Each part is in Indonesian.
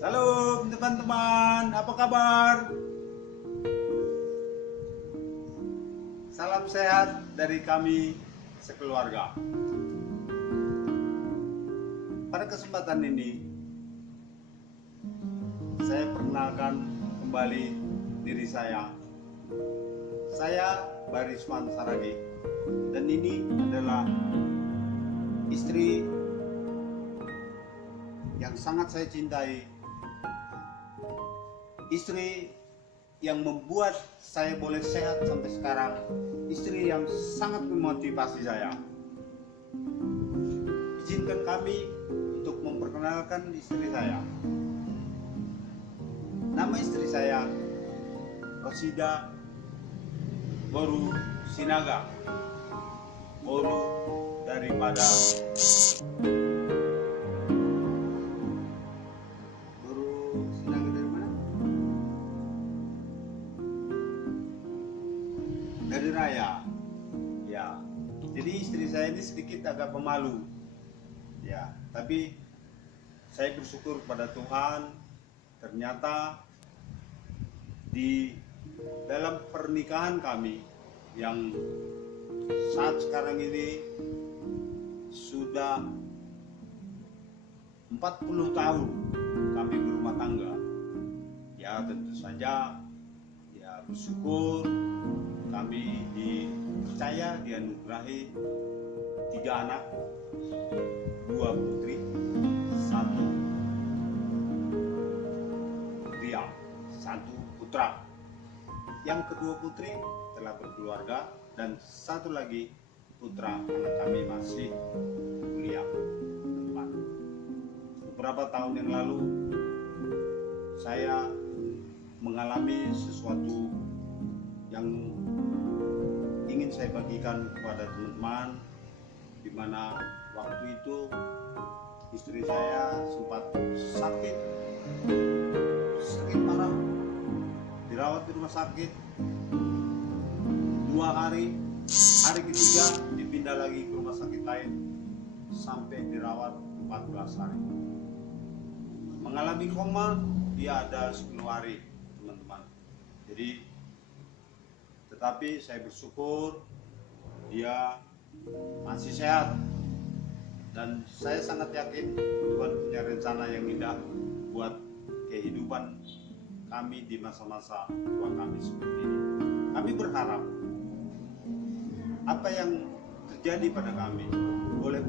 Salam teman-teman, apa kabar? Salam sehat dari kami sekeluarga. Pada kesempatan ini, saya perkenalkan kembali diri saya. Saya Barisman Saragi, dan ini adalah istri yang sangat saya cintai. Istri yang membuat saya boleh sehat sampai sekarang. Istri yang sangat memotivasi saya. Izinkan kami untuk memperkenalkan istri saya. Nama istri saya Rosida Boru Sinaga. Boru daripada dari Raya, ya. Jadi istri saya ini sedikit agak pemalu, ya. Tapi saya bersyukur pada Tuhan, ternyata di dalam pernikahan kami yang saat sekarang ini sudah 40 tahun kami berumah tangga, ya tentu saja ya bersyukur kami dipercaya dianugerahi 3 anak, 2 putri, 1 pria, 1 putra. Yang kedua putri telah berkeluarga dan 1 lagi putra anak kami masih kuliah. Beberapa tahun yang lalu saya mengalami sesuatu yang ingin saya bagikan kepada teman-teman, di mana waktu itu istri saya sempat sakit parah, dirawat di rumah sakit 2 hari. Hari ketiga dipindah lagi ke rumah sakit lain sampai dirawat 14 hari. Mengalami koma, dia ada 10 hari, teman-teman. Jadi tetapi saya bersyukur dia masih sehat, dan saya sangat yakin Tuhan punya rencana yang indah buat kehidupan kami di masa-masa tua kami seperti ini. Kami berharap apa yang terjadi pada kami boleh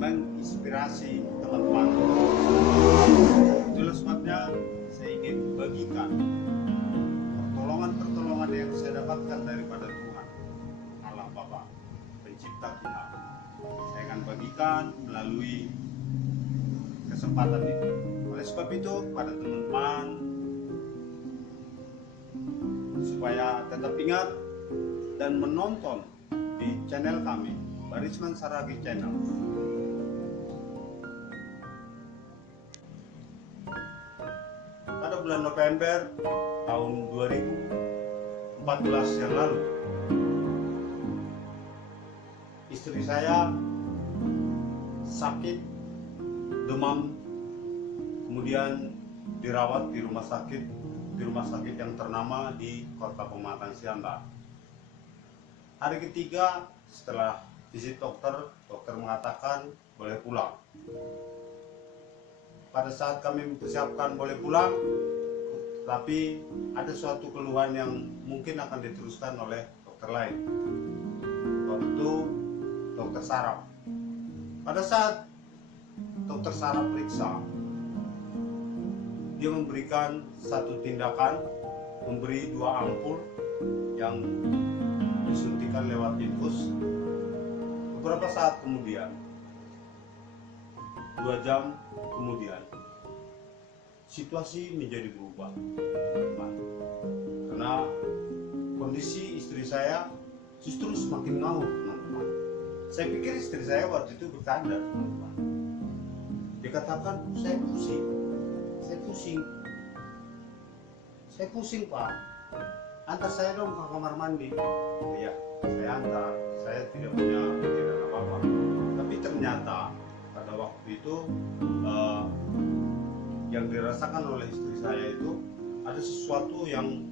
menginspirasi teman-teman. Itulah sebabnya saya ingin bagikan pertolongan yang saya dapatkan daripada Tuhan Allah Bapa pencipta kita. Saya akan bagikan melalui kesempatan itu. Oleh sebab itu pada teman-teman, supaya tetap ingat dan menonton di channel kami, Barisman Saragi Channel. Pada bulan November tahun 2014 yang lalu, istri saya sakit demam, kemudian dirawat di rumah sakit yang ternama di Kota Pematang Siantar. Hari ketiga setelah visit dokter mengatakan boleh pulang. Pada saat kami mempersiapkan boleh pulang, tapi ada suatu keluhan yang mungkin akan diteruskan oleh dokter lain, yaitu dokter saraf. Pada saat dokter saraf periksa, dia memberikan satu tindakan, memberi 2 ampul yang disuntikan lewat infus. Beberapa saat kemudian, 2 jam kemudian, situasi menjadi berubah, karena kondisi istri saya justru semakin ngawur, teman-teman. Saya pikir istri saya waktu itu bercanda, teman-teman. Dia katakan, saya pusing Pak, antar saya dong ke kamar mandi. Oh iya, saya antar, saya tidak punya pikiran apa-apa. Tapi ternyata pada waktu itu yang dirasakan oleh istri saya itu ada sesuatu yang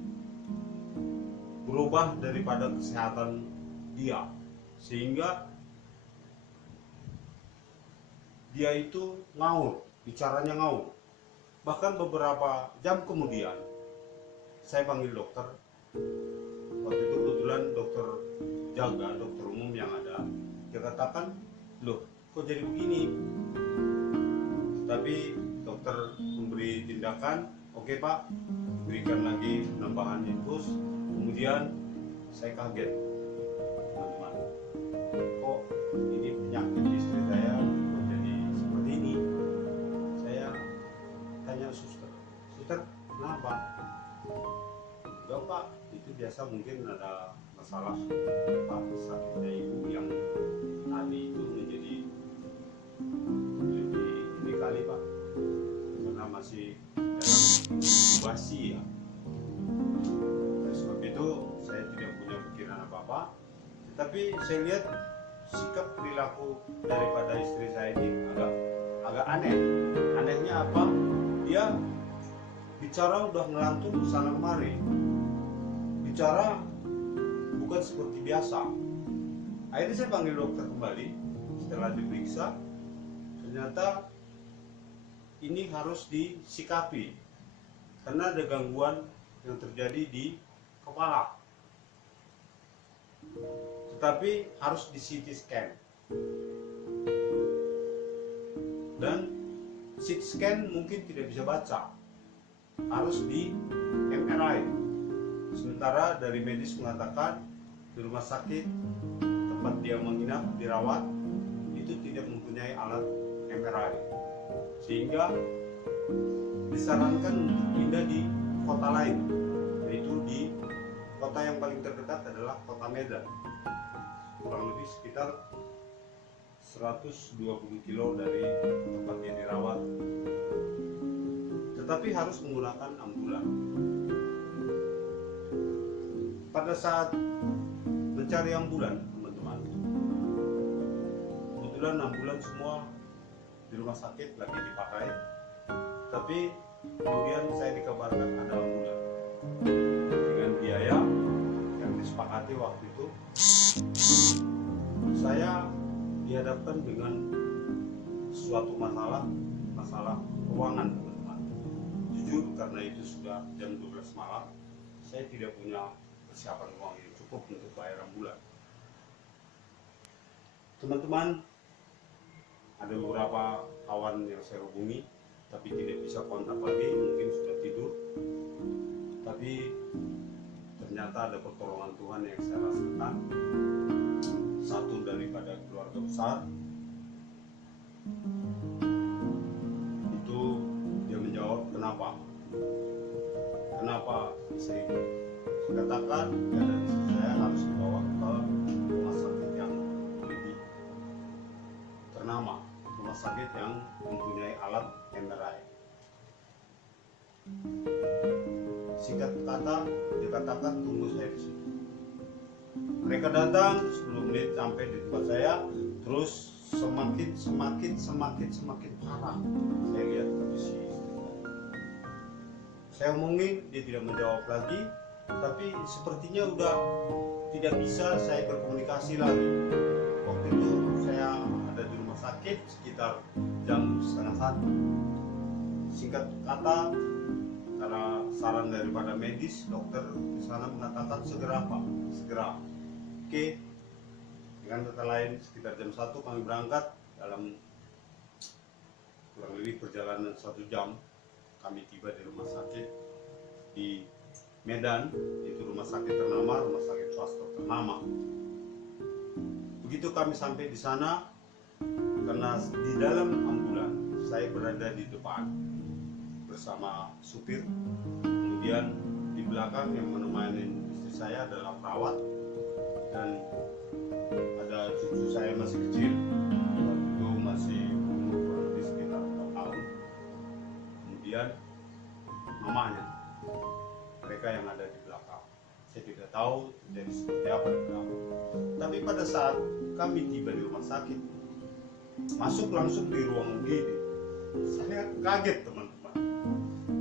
berubah daripada kesehatan dia, sehingga dia itu ngaur, bicaranya ngaur. Bahkan beberapa jam kemudian saya panggil dokter. Waktu itu kebetulan dokter jaga, dokter umum yang ada. Dia katakan, loh kok jadi begini? Tapi dokter memberi tindakan, oke pak, berikan lagi penambahan infus. Kemudian saya kaget, teman-teman, kok ini penyakit istri saya kok jadi seperti ini. Saya tanya suster, kenapa? Enggak pak, itu biasa mungkin ada masalah sakitnya ibu yang tadi itu menjadi ini kali pak, karena masih dalam inkubasi ya. Oleh sebab itu saya tidak punya pikiran apa-apa, tetapi saya lihat sikap perilaku daripada istri saya ini agak aneh. Anehnya apa? Dia bicara udah ngelantur sana kemari, bicara bukan seperti biasa. Akhirnya saya panggil dokter kembali. Setelah diperiksa, ternyata ini harus disikapi karena ada gangguan yang terjadi di kepala, tetapi harus di CT scan. Dan CT scan mungkin tidak bisa baca, harus di MRI. Sementara dari medis mengatakan di rumah sakit tempat dia menginap dirawat itu tidak mempunyai alat MRI, sehingga disarankan untuk pindah di kota lain, yaitu di kota yang paling terdekat adalah kota Medan, kurang lebih sekitar 120 kilo dari tempat dia dirawat, tetapi harus menggunakan ambulan. Pada saat mencari ambulan, teman-teman, kebetulan ambulan semua di rumah sakit lagi dipakai, tapi kemudian saya dikabarkan ada ambulan dengan biaya yang disepakati waktu itu. Saya dihadapkan dengan suatu masalah keuangan, teman-teman. Jujur, karena itu sudah jam 12 malam, saya tidak punya persiapan uang yang cukup untuk bayar ambulan. Teman-teman, ada beberapa kawan yang saya hubungi tapi tidak bisa kontak lagi, mungkin sudah tidur. Tapi ternyata ada pertolongan Tuhan yang saya rasakan. Satu daripada keluarga besar itu dia menjawab, kenapa istriku? Saya katakan, ya, dan istri saya harus dibawa ke rumah sakit yang lebih ternama, rumah sakit yang mempunyai alat MRI. Singkat kata, dia katakan tunggu saya di sini. Mereka datang 10 menit sampai di tempat saya, terus semakin parah. Saya lihat kondisi istri. Saya omongin, dia tidak menjawab lagi, tapi sepertinya udah tidak bisa saya berkomunikasi lagi. Waktu itu saya ada di rumah sakit sekitar jam 12:30. Singkat kata, karena saran daripada medis, dokter di sana mengatakan segera pak, segera. Oke, dengan kata lain sekitar jam 1 kami berangkat. Dalam kurang lebih perjalanan 1 jam kami tiba di rumah sakit di Medan, itu rumah sakit ternama, rumah sakit swasta ternama. Begitu kami sampai di sana, karena di dalam ambulan saya berada di depan bersama supir, kemudian di belakang yang menemani istri saya adalah perawat, dan ada cucu saya masih kecil, waktu itu masih umur kurang lebih sekitar 4 tahun, kemudian mamanya. Mereka yang ada di belakang. Saya tidak tahu terjadi seperti apa di belakang. Tapi pada saat kami tiba di rumah sakit, masuk langsung di ruang UGD, saya kaget, teman-teman.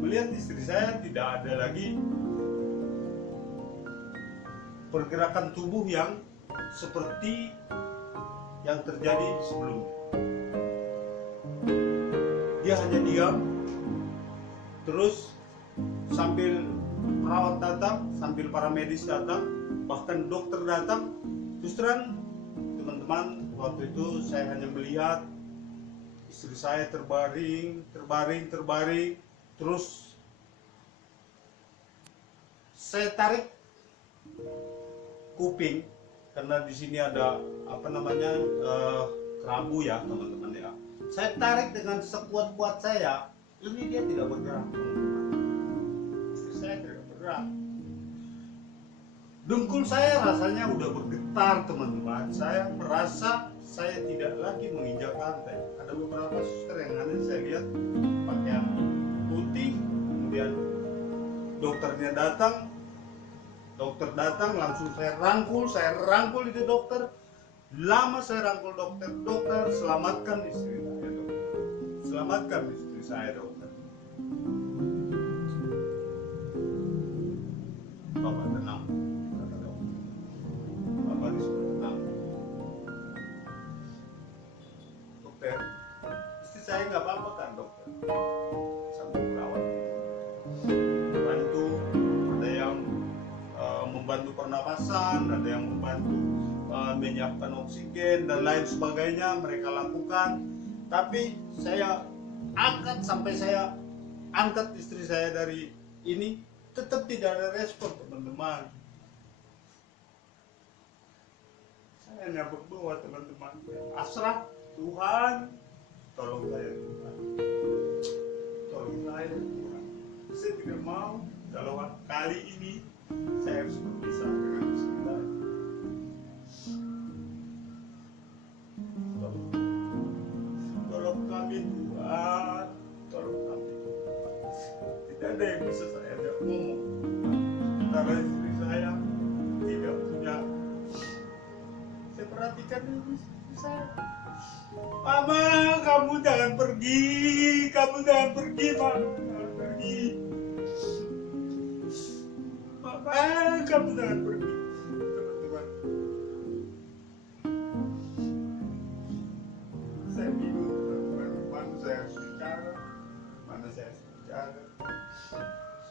melihat istri saya tidak ada lagi pergerakan tubuh yang seperti yang terjadi sebelumnya. Dia hanya diam, terus sambil perawat datang, sambil para medis datang, bahkan dokter datang. Terus terang teman-teman, waktu itu saya hanya melihat istri saya terbaring, terus saya tarik kuping karena di sini ada kerabu ya teman-teman ya. Saya tarik dengan sekuat-kuat saya, ini dia tidak bergerak teman-teman. Istri saya tidak bergerak. Dengkul saya rasanya udah bergetar teman-teman. Saya merasa saya tidak lagi menginjak lantai. Ada beberapa suster yang aneh saya lihat pakaian putih, kemudian dokter datang langsung saya rangkul itu dokter. Lama saya rangkul dokter, selamatkan istri saya dokter. Selamatkan istri saya dokter. Bapak tenang, kata dokter. Bapak disuruh tenang. Dokter, istri saya nggak apa-apa kan dokter? Sambil perawat bantu, ada yang membantu pernapasan, ada yang membantu menyiapkan oksigen dan lain sebagainya mereka lakukan. Tapi saya angkat istri saya dari ini, tetap tidak ada respon teman-teman. Saya hanya berdoa teman-teman, asrah Tuhan, tolong saya Tuhan, tolong saya Tuhan. Saya tidak mau kalau kali ini saya harus berpisah dengan istri saya. Tolong kami Tuhan, tolong kami. Tidak ada yang bisa saya ngomong karena istri saya tidak punya. Saya perhatikan istri saya. Mama, kamu jangan pergi, Mama, jangan pergi. Mama, kamu jangan pergi. Teman-teman, saya bingung teman-teman, mana saya harus bicara.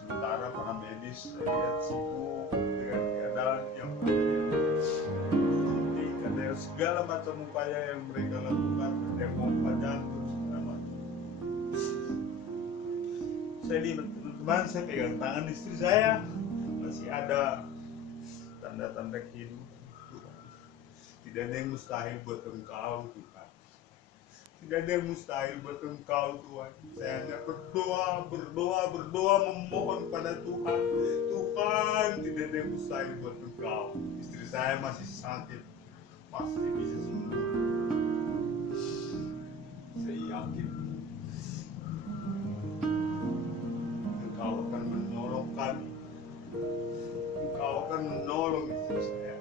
Sementara para medis saya lihat sibuk dengan keadaan yang penting, ada segala macam upaya yang mereka lakukan, ada yang pompa jantung segala macam. Saya lihat teman-teman, saya pegang tangan istri saya, masih ada tanda-tanda kehidupan. Tidak ada yang mustahil buat engkau Tuhan. Tidak ada yang mustahil buat engkau Tuhan. Saya hanya berdoa memohon pada Tuhan. Tuhan, tidak ada yang mustahil buat engkau. Istri saya masih sakit, pasti bisa sembuh. Saya yakin engkau akan menolong kami. Engkau akan menolong istri saya.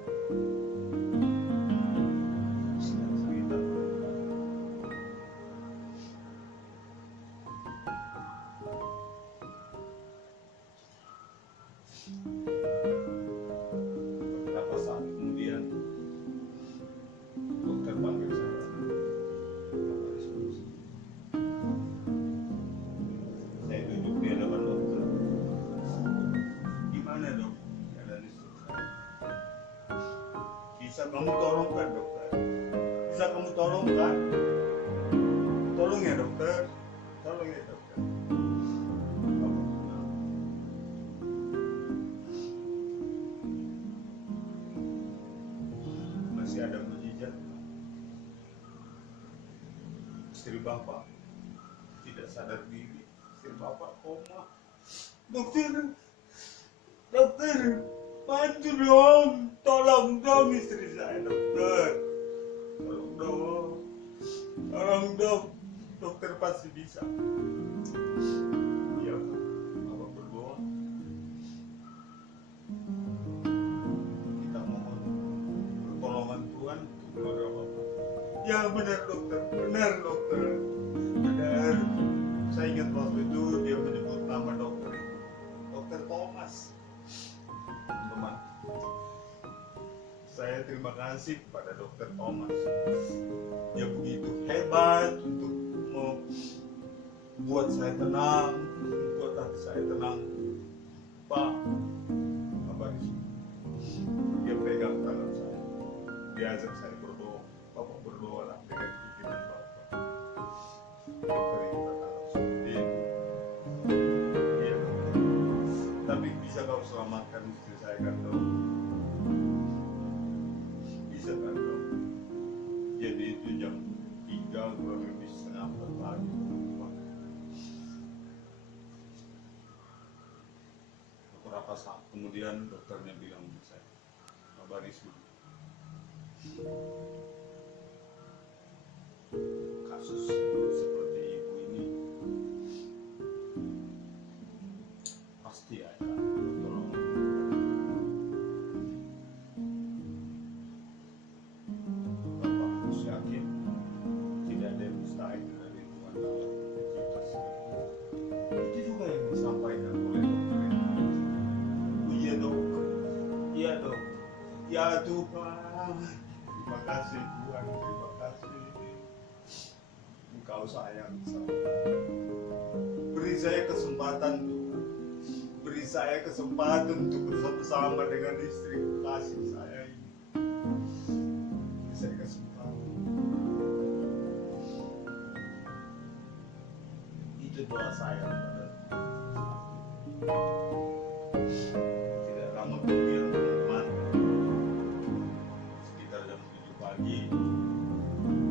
Beberapa saat kemudian dokter panggil saya. Bapak diskusi. Saya duduk di hadapan dokter. Gimana dok? Keadaan istri saya. Bisa kamu tolong kan dokter? Bisa kamu tolong kan? Tolong ya dokter. Tolong ya dokter. Masih ada mujizat. Istri bapak tidak sadar diri. Istri bapak koma. Dokter, bantu dong, tolong dong istri saya dokter. Tolong dong, dokter pasti bisa. Iya, bapak berdoa. Kita mohon pertolongan Tuhan untuk keluarga bapak. Ya benar dokter. Benar. Saya ingat waktu itu dia menyebut nama dokter. terima kasih kepada Dokter Thomas. Dia begitu hebat untuk membuat saya tenang, membuat hati saya tenang. Pak, apa itu? Dia pegang tangan saya, dia ajak saya berdoa. Bapak berdoalah dengan pikiran Bapak. Dokter itu berkata seperti itu. Iya, dokter. Tapi bisa kau selamatkan istri saya kan, dok? Bisa kan, dok? Jadi itu jam 3 kurang lebih setengah 4 pagi. Beberapa saat kemudian dokternya bilang ke saya, Bapak Risma, kasus seperti ibu ini pasti ada pertolongan. Bapak harus yakin tidak ada yang mustahil dari Tuhan dalam aktivitas. Itu juga yang disampaikan oleh dokter ini. Oh iya dok, iya dok, ya Tuhan, terima kasih Tuhan, terima kasih. Engkau sayang saya. Beri saya kesempatan Tuhan, beri saya kesempatan untuk bersama-sama dengan istri kasih saya ini. Beri saya kesempatan. Itu doa saya kepada Tuhan. Tidak lama kemudian teman-teman, sekitar jam 7 pagi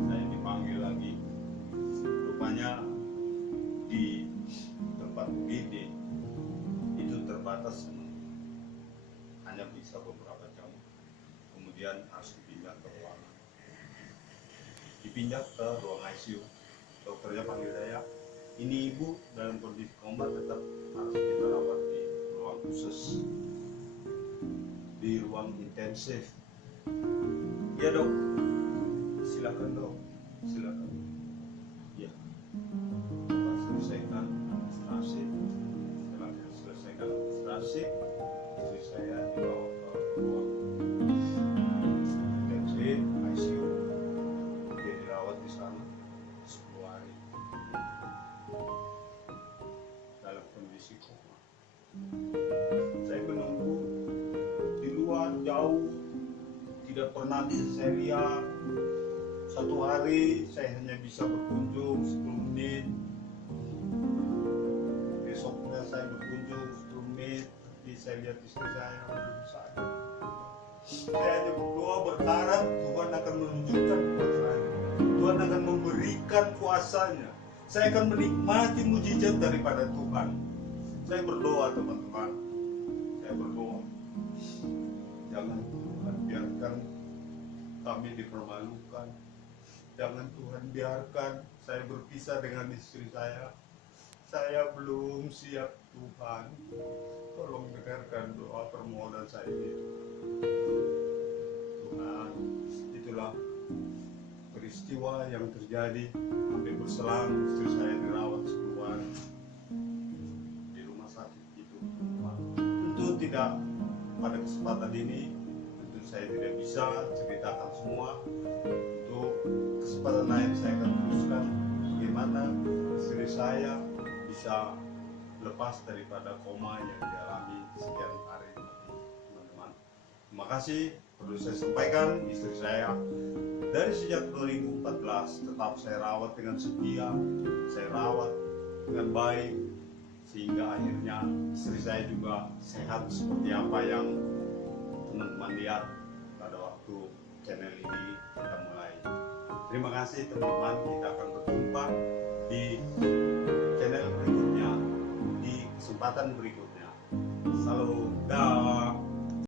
saya dipanggil lagi. Rupanya di tempat UGD itu terbatas, hanya bisa beberapa jam, kemudian harus dipindah ke ruangan, dipindah ke ruang ICU. Dokternya panggil saya, ini ibu dalam kondisi koma, tetap harus kita rawat di ruang khusus, di ruang intensif. Ya dok, silakan dok, silakan. Ya, Bapak selesaikan administrasi. Setelah selesaikan administrasi, istri saya dibawa ke ruang intensif ICU. Dia dirawat di sana 10 hari dalam kondisi koma. Saya menunggu di luar jauh, tidak pernah bisa saya lihat. Satu hari saya hanya bisa berkunjung 10 menit. Besoknya saya berkunjung 10 menit, tapi saya lihat istri saya belum sadar. Saya hanya berdoa berharap Tuhan akan menunjukkan kuasanya. Tuhan akan memberikan kuasanya. Saya akan menikmati mujizat daripada Tuhan. Saya berdoa teman-teman. Saya berdoa. Jangan Tuhan biarkan kami dipermalukan. Jangan Tuhan biarkan saya berpisah dengan istri saya. Saya belum siap Tuhan. Tolong dengarkan doa permohonan saya ini. Tuhan, itulah peristiwa yang terjadi. Hampir berselang istri saya dirawat 10 hari di rumah sakit itu. Tentu tidak pada kesempatan ini, tentu saya tidak bisa ceritakan semua. Untuk kesempatan lain saya akan teruskan bagaimana istri saya bisa lepas daripada koma yang dialami sekian hari tadi, teman-teman. Terima kasih. Perlu saya sampaikan, istri saya dari sejak 2014 tetap saya rawat dengan setia, saya rawat dengan baik, sehingga akhirnya istri saya juga sehat seperti apa yang teman-teman lihat pada waktu channel ini kita mulai. Terima kasih teman-teman, kita akan berjumpa di channel berikutnya, di kesempatan berikutnya. Salam, dah.